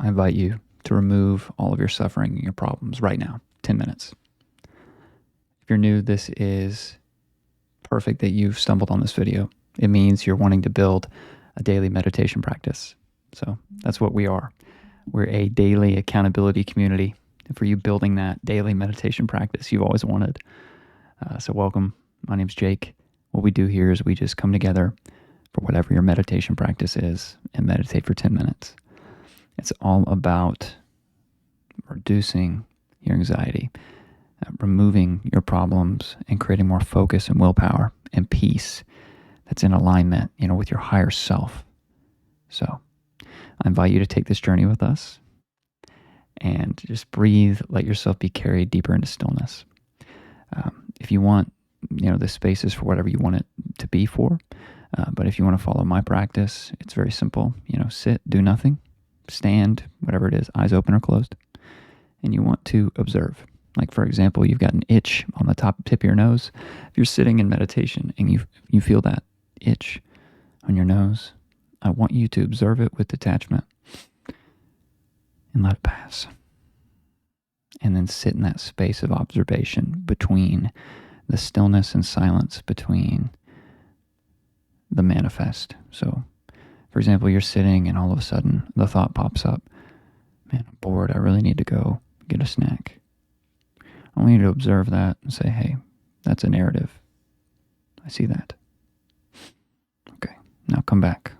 I invite you to remove all of your suffering and your problems right now, 10 minutes. If you're new, this is perfect that you've stumbled on this video. It means you're wanting to build a daily meditation practice. So that's what we are. We're a daily accountability community. And for you building that daily meditation practice you've always wanted. So welcome. My name's Jake. What we do here is we just come together for whatever your meditation practice is and meditate for 10 minutes. It's all about reducing your anxiety, removing your problems, and creating more focus and willpower and peace that's in alignment, with your higher self. So I invite you to take this journey with us and just breathe, let yourself be carried deeper into stillness. If you want, the space is for whatever you want it to be for. But if you want to follow my practice, it's very simple. Sit, do nothing, stand, whatever it is, eyes open or closed. And you want to observe. Like, for example, you've got an itch on the tip of your nose. If you're sitting in meditation and you feel that itch on your nose, I want you to observe it with detachment and let it pass. And then sit in that space of observation between the stillness and silence between the manifest. So, for example, you're sitting and all of a sudden the thought pops up, man, I'm bored. I really need to go get a snack. I want you to observe that and say, hey, that's a narrative. I see that. Okay, now come back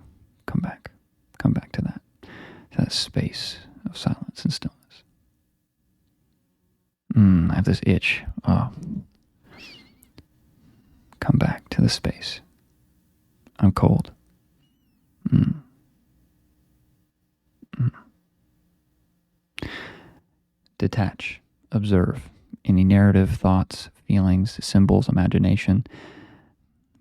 to that space of silence and stillness. I have this itch. Oh. Come back to the space. I'm cold. Detach. Observe any narrative, thoughts, feelings, symbols, imagination.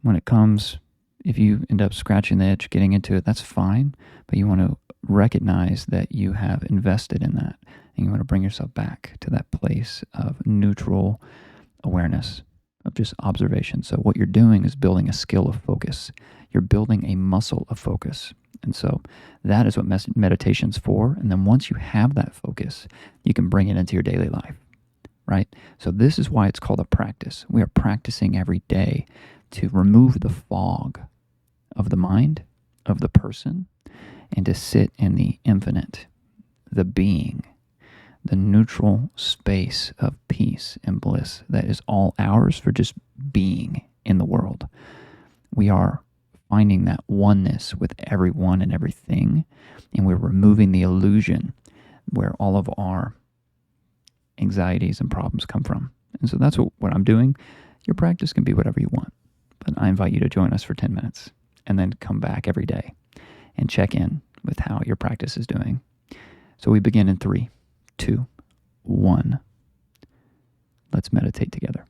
When it comes, if you end up scratching the itch, getting into it, that's fine. But you want to recognize that you have invested in that. And you want to bring yourself back to that place of neutral awareness, of just observation. So what you're doing is building a skill of focus. You're building a muscle of focus. And so that is what meditation's for. And then once you have that focus, you can bring it into your daily life, right? So this is why it's called a practice. We are practicing every day to remove the fog of the mind, of the person, and to sit in the infinite, the being, the neutral space of peace and bliss that is all ours for just being in the world. We are finding that oneness with everyone and everything, and we're removing the illusion where all of our anxieties and problems come from. And so that's what I'm doing. Your practice can be whatever you want, but I invite you to join us for 10 minutes and then come back every day and check in with how your practice is doing. So we begin in 3, 2, 1. Let's meditate together.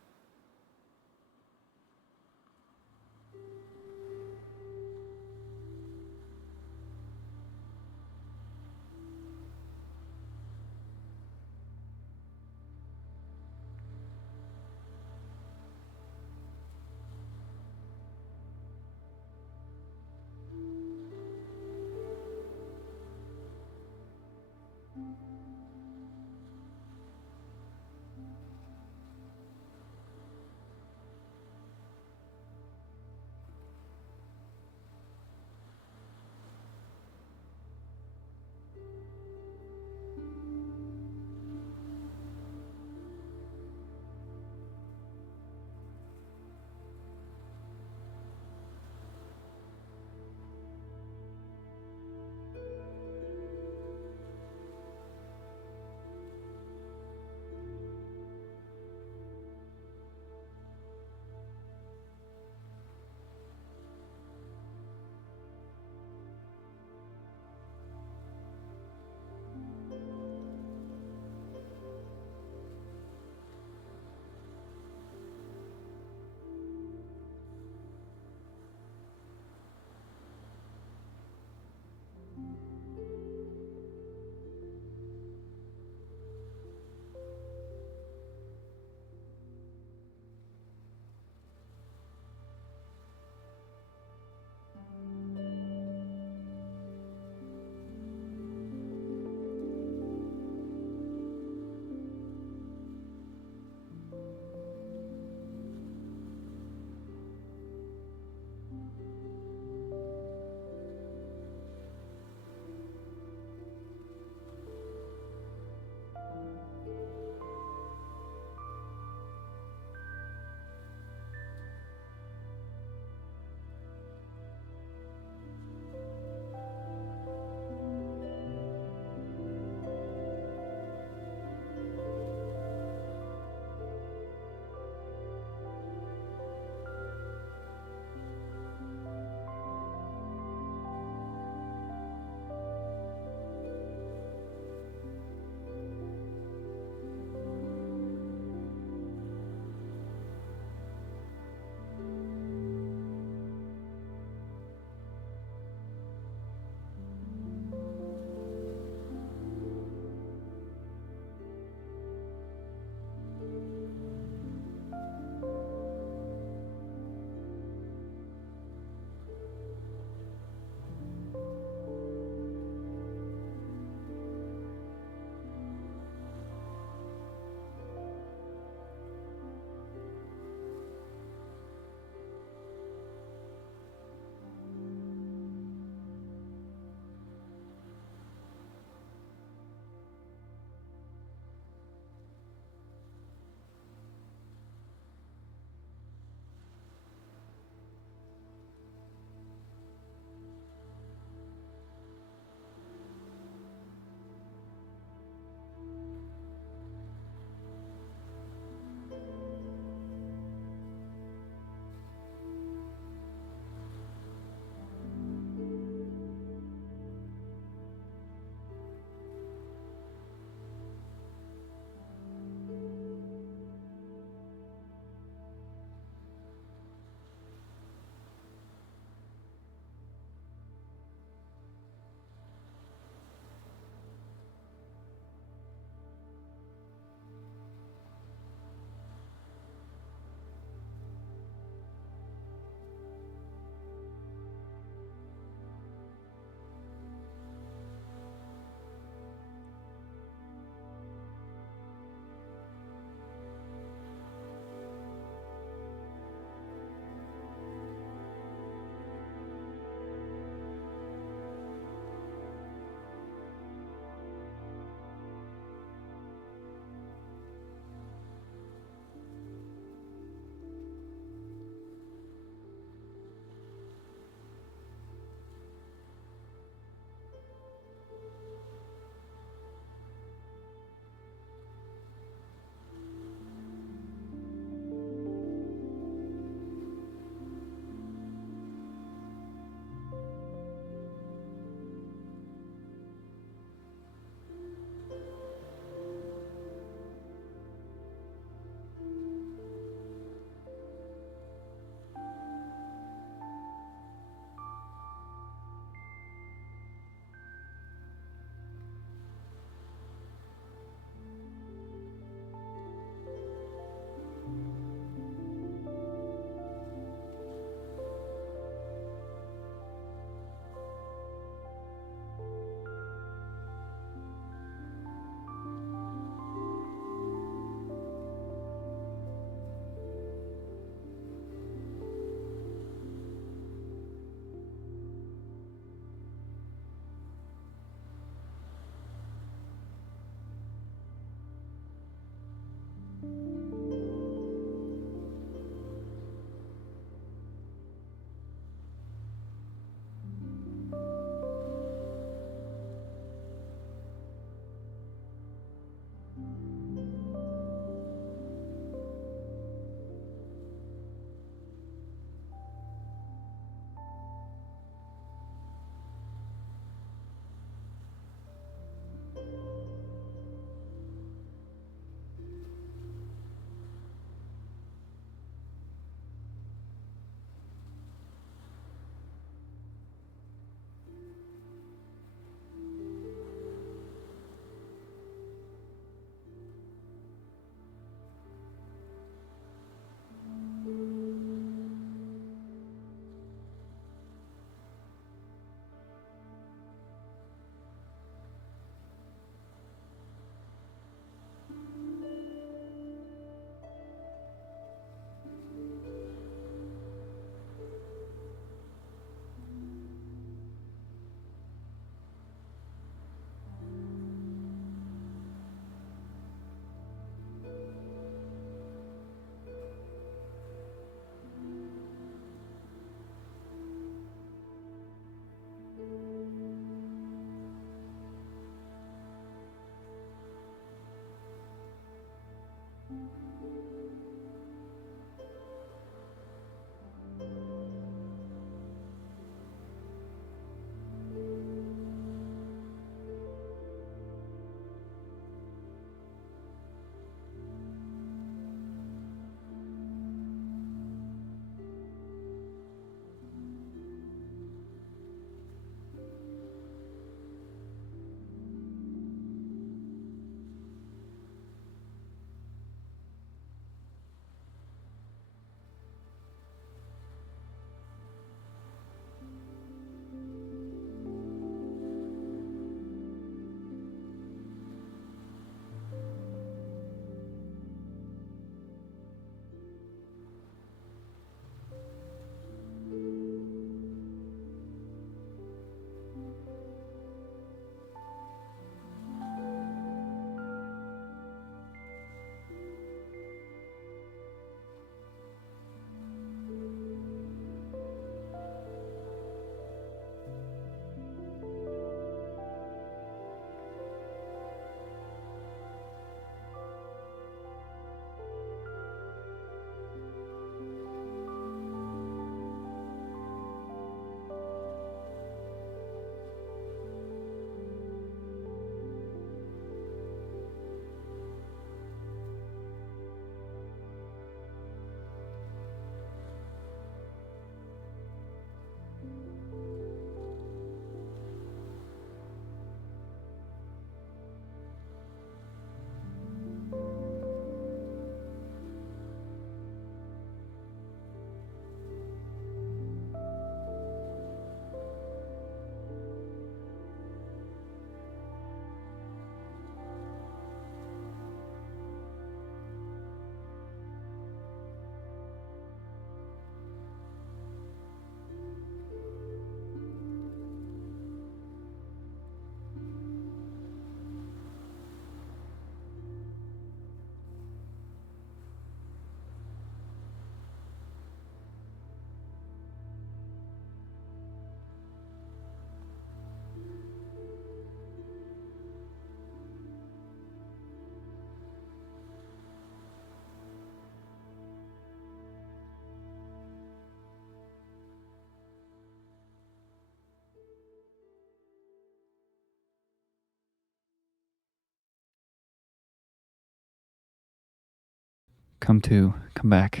come back.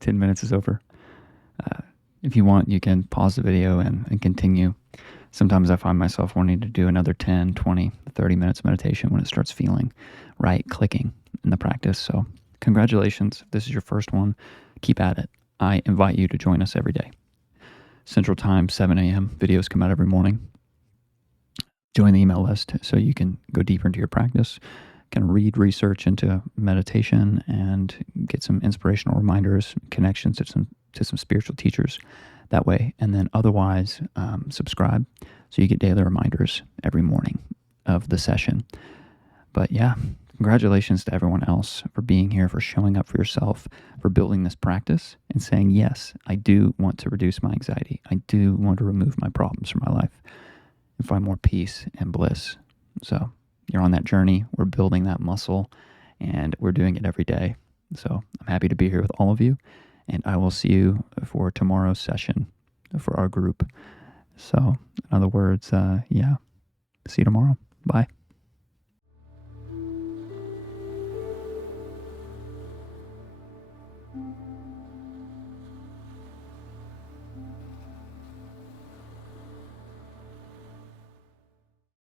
10 minutes is over. If you want, you can pause the video and continue. Sometimes I find myself wanting to do another 10, 20, 30 minutes of meditation when it starts feeling right, clicking in the practice. So congratulations. If this is your first one, keep at it. I invite you to join us every day. Central Time, 7 a.m. Videos come out every morning. Join the email list so you can go deeper into your practice, can read research into meditation and get some inspirational reminders, connections to some spiritual teachers that way. And then otherwise, subscribe so you get daily reminders every morning of the session. But yeah, congratulations to everyone else for being here, for showing up for yourself, for building this practice and saying, yes, I do want to reduce my anxiety. I do want to remove my problems from my life and find more peace and bliss. So you're on that journey. We're building that muscle and we're doing it every day. So I'm happy to be here with all of you. And I will see you for tomorrow's session for our group. So in other words, see you tomorrow. Bye.